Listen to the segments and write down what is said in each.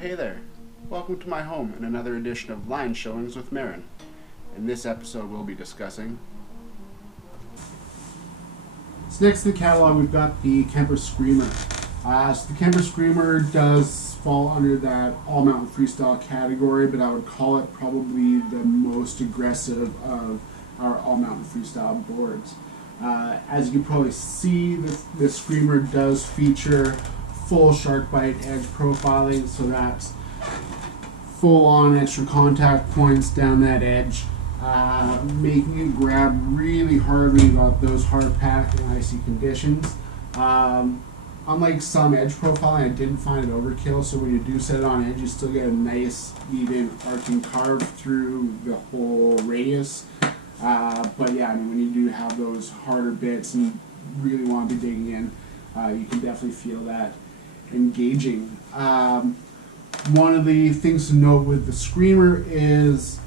hey there. Welcome to my home and another edition of Line Showings with Marin. In this episode we'll be discussing... So next in the catalog we've got the Kemper Screamer. So the Kemper Screamer does fall under that all-mountain freestyle category, but I would call it probably the most aggressive of our all-mountain freestyle boards. As you can probably see, the Screamer does feature full shark bite edge profiling, so that's full-on extra contact points down that edge, making it grab really hard when you got those hard packed and icy conditions. Unlike some edge profiling, I didn't find it overkill, so when you do set it on edge, you still get a nice, even arcing carve through the whole radius. But yeah, I mean, when you do have those harder bits and really want to be digging in, you can definitely feel that engaging. One of the things to note with the Screamer is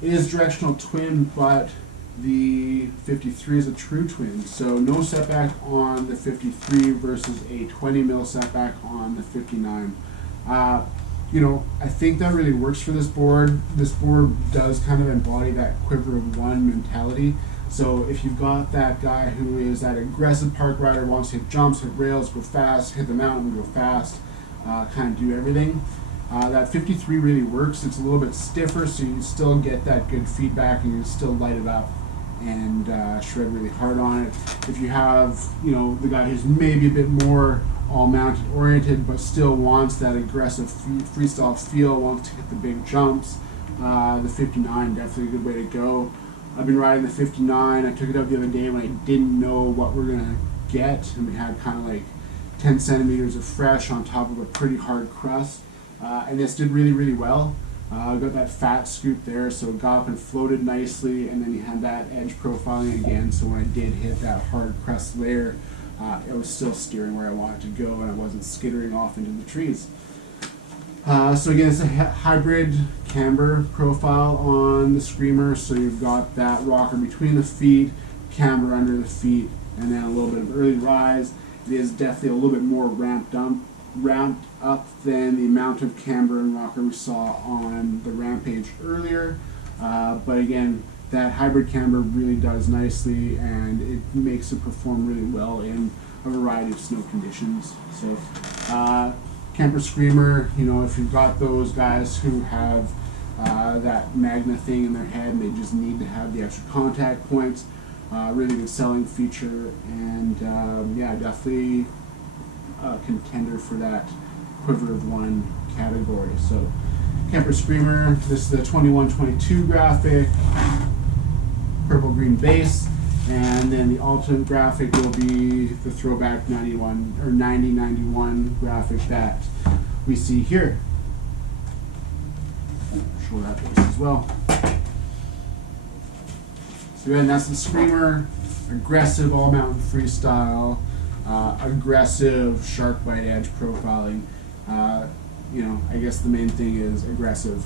it is directional twin, but the 53 is a true twin, so no setback on the 53 versus a 20 mil setback on the 59. I think that really works for this board. This board does kind of embody that quiver of one mentality. So if you've got that guy who is that aggressive park rider, wants to hit jumps, hit rails, go fast, hit the mountain, go fast, kind of do everything, that 53 really works. It's a little bit stiffer, so you still get that good feedback and you still light it up and shred really hard on it. If you have, the guy who's maybe a bit more all-mounted oriented, but still wants that aggressive freestyle feel, wants to hit the big jumps, the 59 definitely a good way to go. I've been riding the 59. I took it up the other day when I didn't know what we're gonna get, and we had kind of like 10 centimeters of fresh on top of a pretty hard crust, and this did really, really well. Got that fat scoop there, so it got up and floated nicely, and then you had that edge profiling again, so when I did hit that hard crust layer, it was still steering where I wanted to go, and I wasn't skittering off into the trees. So again, it's a hybrid camber profile on the Screamer, so you've got that rocker between the feet, camber under the feet, and then a little bit of early rise. It is definitely a little bit more ramped up than the amount of camber and rocker we saw on the Rampage earlier, but again, that hybrid camber really does nicely, and it makes it perform really well in a variety of snow conditions. So Kemper Screamer, if you've got those guys who have that magna thing in their head and they just need to have the extra contact points, really good selling feature, and definitely a contender for that quiver of one category. So Kemper Screamer, this is the 21-22 graphic, purple green base, and then the alternate graphic will be the throwback 91 or 90-91 graphic that we see here. Show that base as well. So again, that's the Screamer, aggressive all-mountain freestyle, aggressive shark bite edge profiling. I guess the main thing is aggressive.